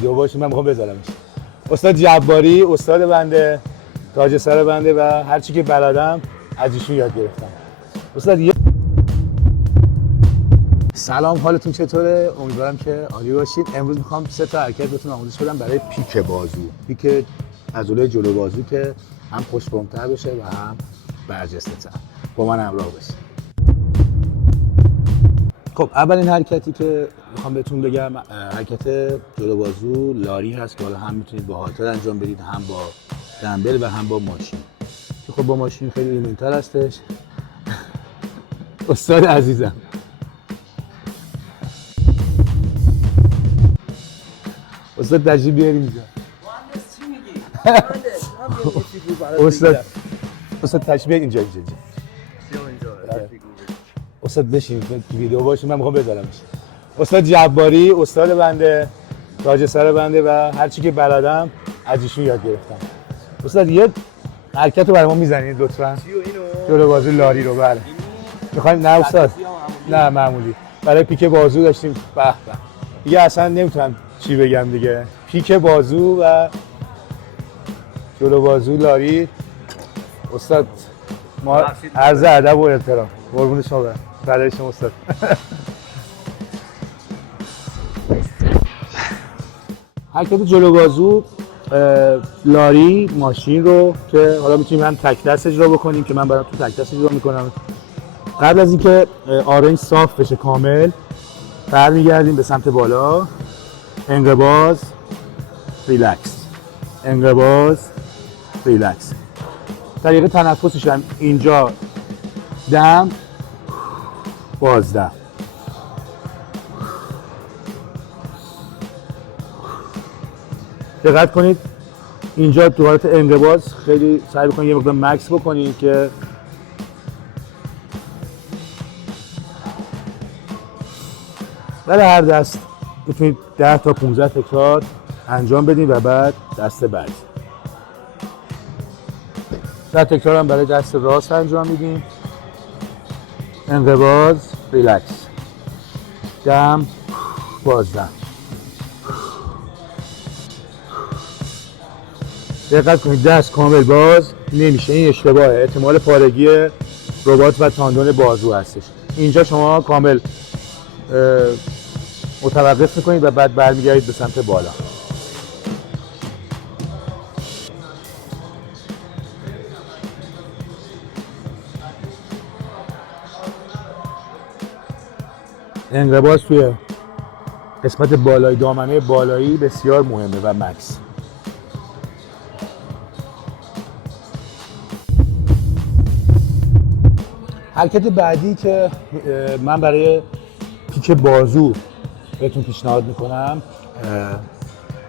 ویدیو باشیم، من میخوام بذارمش. استاد جباری استاد بنده، تاج سر بنده و هر چی که بلدم از ایشون یاد گرفتم. استاد سلام، حالتون چطوره؟ امیدوارم که عالی باشید. امروز میخوام 3 تا حرکت بهتون آموزش بدم برای پیک بازو، پیک عضله جلو بازو که هم خوش فرم‌تر بشه و هم برجسته‌تر. با من همراه باشید. خب اولین حرکتی که میخوام بهتون بگم حرکت جلو بازو لاری هست که حالا هم میتونید با هالتر انجام بدید، هم با دمبل و هم با ماشین. که خب با ماشین خیلی ایمن‌تر هستش. استاد عزیزم استاد تشریف بیارید اینجا. مهندس چی میگی؟ استاد تشریف بیارید اینجا. استاد بشین ویدیو باشه، من میخوام بذارمش. استاد جباری استاد بنده، تاج سر بنده و هر چی که بلدم از ایشون یاد گرفتم. استاد یه حرکت رو برای ما میزنید لطفاً؟ چیو اینو؟ جلو بازو لاری رو. بله میخوایم. نه استاد، نه معمولی. برای پیک بازو داشتیم. به به دیگه اصلا نمیتونم چی بگم دیگه. پیک بازو و جلو بازو لاری. استاد ما عرض ادب و احترام. قربون شما برم. برای شما استاد. حرکت جلو بازو لاری ماشین رو که حالا میتونیم هم تک دست اجرا بکنیم که من براتون تک دست اجرا میکنم. قبل از اینکه آرنج صاف بشه کامل برمیگردیم به سمت بالا. انقباض ریلکس، انقباض ریلکس. طریق تنفسش هم اینجا دم بازدم. دقت کنید اینجا تو حالت انقباض خیلی سعی بکنید یه مقدار مکس بکنید که برای هر دست بتونید 10 تا 15 تکرار انجام بدین و بعد دست بعد. 10 تکرار هم برای دست راست انجام میدیم. انقباض ریلکس، دم بازدم. دقت کنید دست کامل باز نمیشه، این اشتباهه. احتمال پارگی رباط و تاندون بازو هستش. اینجا شما کامل متوقف میکنید و بعد برمیگردید به سمت بالا. انقباض توی قسمت بالای دامنه بالایی بسیار مهمه و مکس. حرکت بعدی که من برای پیک بازو بهتون پیشنهاد میکنم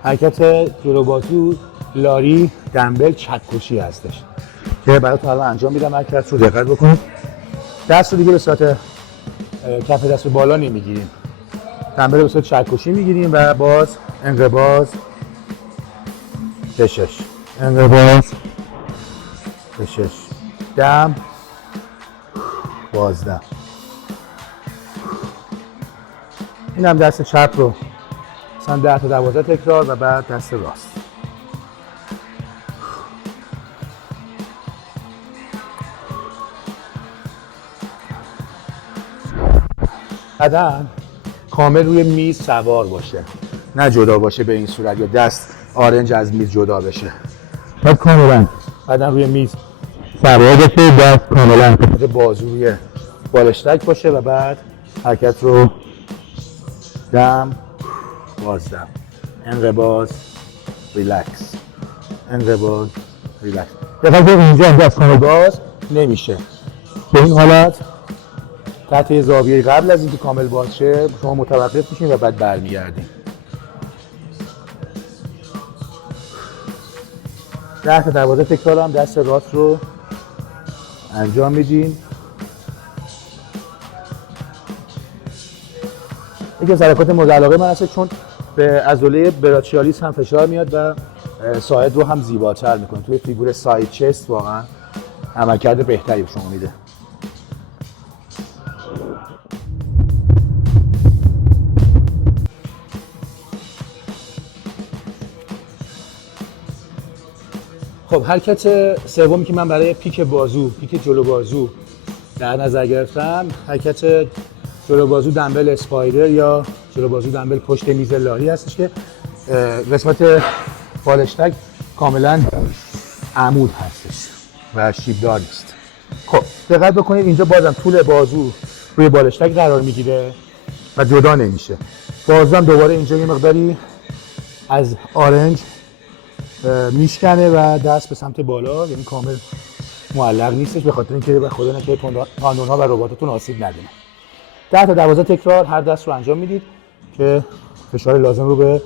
حرکت جلو بازو لاری دمبل چکشی هستش که براتون الان انجام میدم. حرکت رو دقت بکنید. دست رو دیگه به صورت کف دست رو بالا نمیگیریم، دمبل به صورت چکشی میگیریم و باز انقباض کشش، انقباض کشش، دم بازدم. این هم دست چپ رو مثلا 10 تا 12 تکرار و بعد دست راست. بدن کامل روی میز سوار باشه، نه جدا باشه به این صورت یا دست آرنج از میز جدا بشه. باید کاملا بدن روی میز سوار باشه، دست کاملا بازو روی بالشتک باشه و بعد حرکت رو دم بازدم، انقباض ریلکس، انقباض ریلکس. دقیقا که اینجا دست کامل باز نمیشه. به این حالت تحت یه زاویه قبل از اینکه کامل باز شه شما متوقف میشین و بعد برمیگردین. 10 تا 12 تکرار هم دست راست رو انجام میدین. یکی از حرکات مورد علاقه من هست چون به عضله براچیالیس هم فشار میاد و ساعد رو هم زیباتر میکنه. توی فیگور ساید چست واقعا عملکرد بهتری به شما میده. خب حرکت سومی که من برای پیک بازو، پیک جلو بازو در نظر گرفتم، حرکت جلو بازو دنبل اسپایدر یا جلو بازو دنبل پشت میز لاهی هستش که قسمت بالشتک کاملا عمود هستش و شیبدار نیست. خب دقت بکنید اینجا بازم طول بازو روی بالشتک قرار میگیره و جدا نمیشه. بازو هم دوباره اینجا یه مقداری از آرنج میشکنه و دست به سمت بالا، یعنی کامل معلق نیستش، به خاطر اینکه خدا نکنه تاندون‌ها و رباطتون آسیب ندونه. 10 تا 12 تکرار هر دست رو انجام میدید که فشار لازم رو به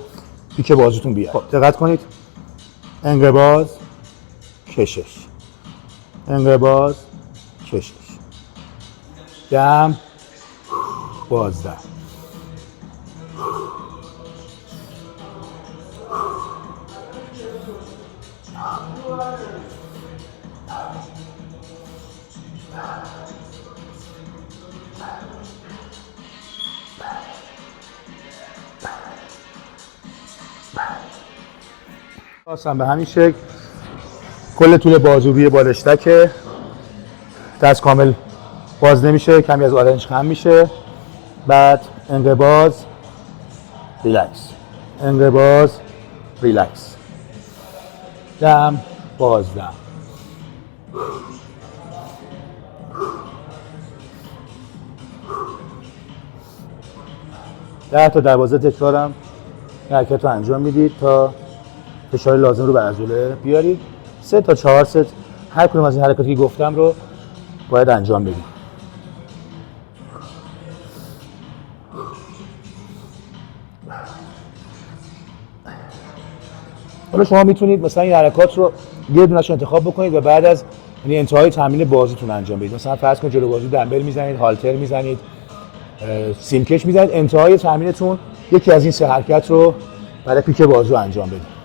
پیک بازوتون بیاره. خب دقت کنید. انقباض، کشش، انقباض، کشش، دم، بازدم، باستم به همین شکل. کل طول بازوی بالشتکه، دست کامل باز نمیشه، کمی از آرنج خم میشه. بعد انقباض، ریلکس، انقباض، ریلکس، دم، بازدم. ده تا 12 تکرارم این حرکت رو انجام میدید تا فشار لازم رو به عضله بیارید. 3 تا 4 ست هر کدوم از این حرکاتی که گفتم رو باید انجام بدید. حالا شما میتونید مثلا این حرکات رو یه دونه‌اش انتخاب بکنید و بعد از یعنی انتهای تمرین بازوتون انجام بدید. مثلا فرض کنید جلو بازو دمبل میزنید، هالتر میزنید، سیمکش میزنید، انتهای تمرینتون یکی از این 3 حرکت رو برای پیک بازو انجام بدید.